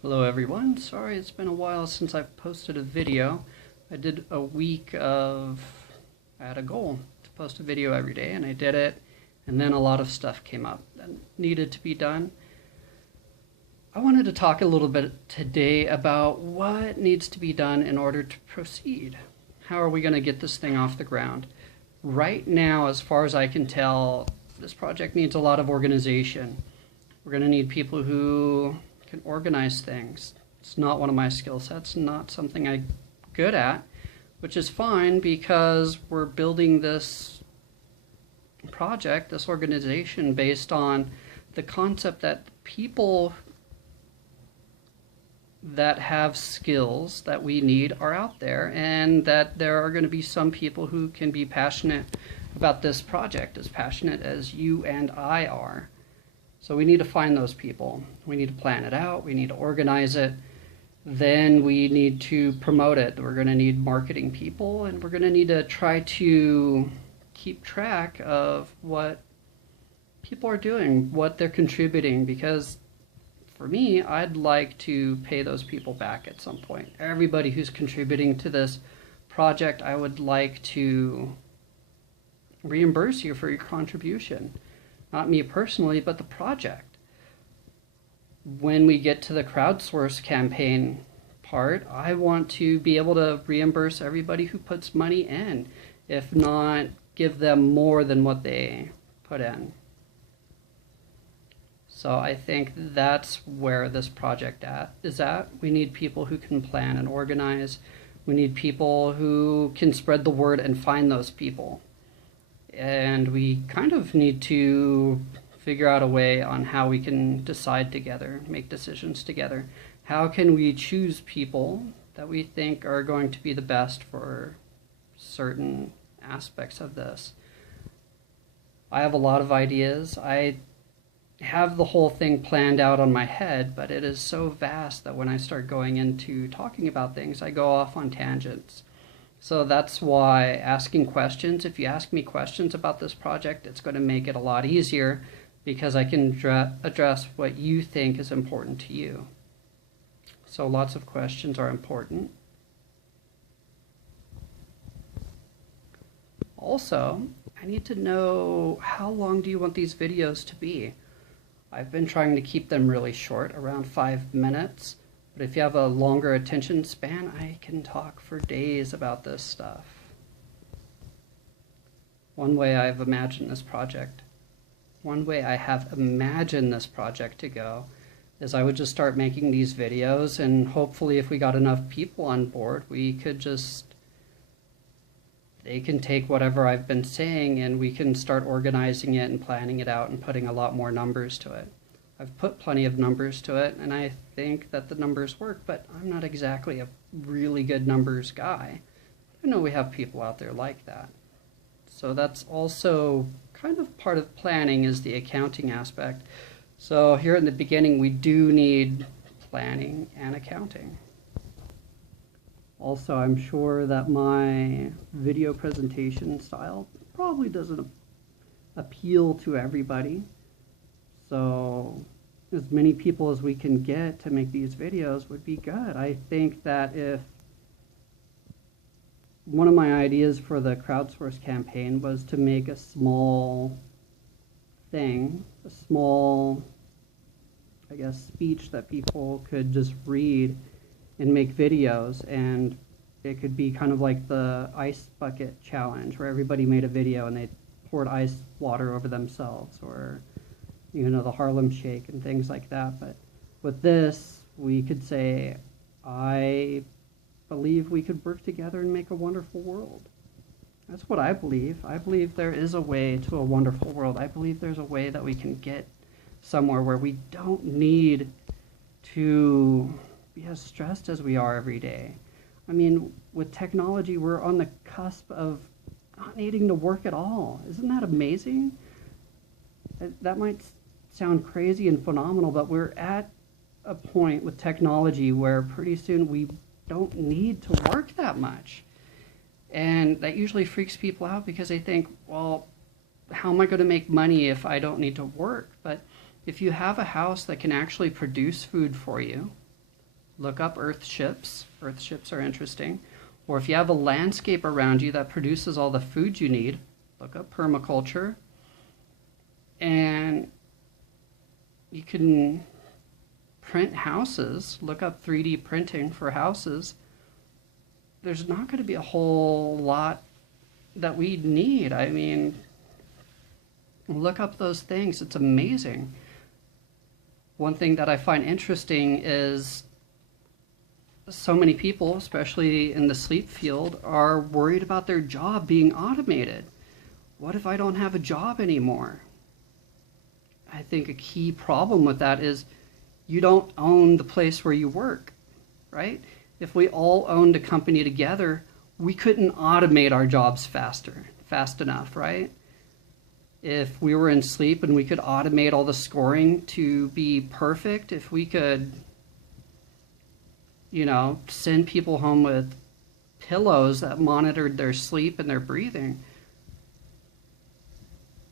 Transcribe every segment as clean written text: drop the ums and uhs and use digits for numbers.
Hello everyone, sorry it's been a while since I've posted a video. I did a week of, I had a goal to post a video every day and I did it, and then a lot of stuff came up that needed to be done. I wanted to talk a little bit today about what needs to be done in order to proceed. How are we going to get this thing off the ground? Right now, as far as I can tell, this project needs a lot of organization. We're going to need people who can organize things. It's not one of my skill sets, not something I'm good at, which is fine because we're building this project, this organization, based on the concept that people that have skills that we need are out there, and that there are going to be some people who can be passionate about this project, as passionate as you and I are. So we need to find those people. We need to plan it out. We need to organize it. Then we need to promote it. We're going to need marketing people, and we're going to need to try to keep track of what people are doing, what they're contributing, because for me, I'd like to pay those people back at some point. Everybody who's contributing to this project, I would like to reimburse you for your contribution. Not me personally, but the project. When we get to the crowdsource campaign part, I want to be able to reimburse everybody who puts money in, if not give them more than what they put in. So I think that's where this project is at. We need people who can plan and organize. We need people who can spread the word and find those people. And we kind of need to figure out a way on how we can decide together, make decisions together. How can we choose people that we think are going to be the best for certain aspects of this? I have a lot of ideas. I have the whole thing planned out on my head, but it is so vast that when I start going into talking about things, I go off on tangents. So that's why asking questions, if you ask me questions about this project, it's going to make it a lot easier because I can address what you think is important to you. So lots of questions are important. Also, I need to know, how long do you want these videos to be? I've been trying to keep them really short, around 5 minutes. But if you have a longer attention span, I can talk for days about this stuff. One way I have imagined this project to go is I would just start making these videos, and hopefully if we got enough people on board, we could they can take whatever I've been saying and we can start organizing it and planning it out and putting a lot more numbers to it. I've put plenty of numbers to it, and I think that the numbers work, but I'm not exactly a really good numbers guy. I know we have people out there like that. So that's also kind of part of planning, is the accounting aspect. So here in the beginning, we do need planning and accounting. Also, I'm sure that my video presentation style probably doesn't appeal to everybody. So as many people as we can get to make these videos would be good. I think that if one of my ideas for the crowdsource campaign was to make a small thing, a small, I guess, speech that people could just read and make videos, and it could be kind of like the ice bucket challenge where everybody made a video and they poured ice water over themselves, or the Harlem Shake and things like that. But with this, we could say, I believe we could work together and make a wonderful world. That's what I believe. I believe there is a way to a wonderful world. I believe there's a way that we can get somewhere where we don't need to be as stressed as we are every day. I mean, with technology, we're on the cusp of not needing to work at all. Isn't that amazing? That might sound crazy and phenomenal, but we're at a point with technology where pretty soon we don't need to work that much. And that usually freaks people out because they think, well, how am I going to make money if I don't need to work? But if you have a house that can actually produce food for you, look up earth ships. Earth ships are interesting. Or if you have a landscape around you that produces all the food you need, look up permaculture. And you can print houses, look up 3D printing for houses. There's not going to be a whole lot that we need. I mean, look up those things. It's amazing. One thing that I find interesting is so many people, especially in the sleep field, are worried about their job being automated. What if I don't have a job anymore? I think a key problem with that is you don't own the place where you work, right? If we all owned a company together, we couldn't automate our jobs fast enough, right? If we were in sleep and we could automate all the scoring to be perfect, if we could, you know, send people home with pillows that monitored their sleep and their breathing,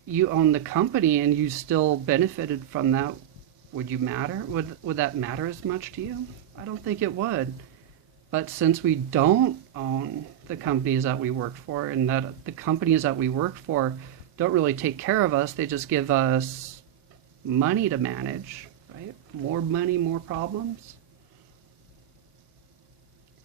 you own the company and you still benefited from that. Would you matter? Would that matter as much to you? I don't think it would. But since we don't own the companies that we work for, and that the companies that we work for don't really take care of us, they just give us money to manage, right? More money, more problems.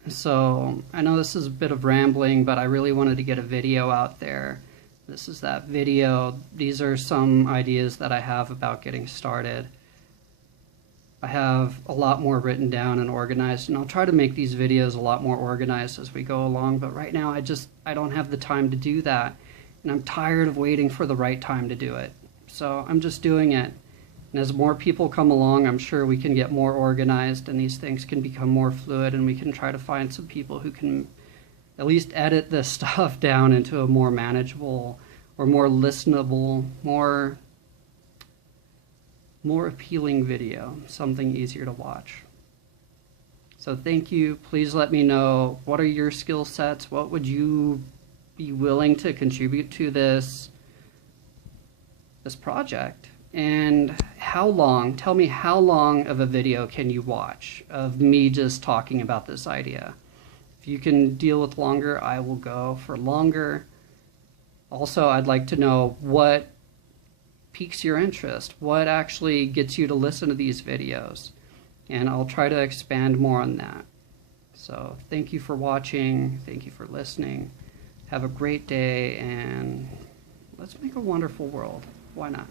So I know this is a bit of rambling, but I really wanted to get a video out there. This is that video. These are some ideas that I have about getting started. I have a lot more written down and organized, and I'll try to make these videos a lot more organized as we go along, but right now I don't have the time to do that, and I'm tired of waiting for the right time to do it. So I'm just doing it, and as more people come along, I'm sure we can get more organized and these things can become more fluid, and we can try to find some people who can at least edit this stuff down into a more manageable or more listenable, more appealing video, something easier to watch. So thank you. Please let me know, what are your skill sets? What would you be willing to contribute to this project? And how long, tell me, how long of a video can you watch of me just talking about this idea? If you can deal with longer, I will go for longer. Also, I'd like to know what piques your interest, what actually gets you to listen to these videos, and I'll try to expand more on that. So thank you for watching, thank you for listening, have a great day, and let's make a wonderful world. Why not?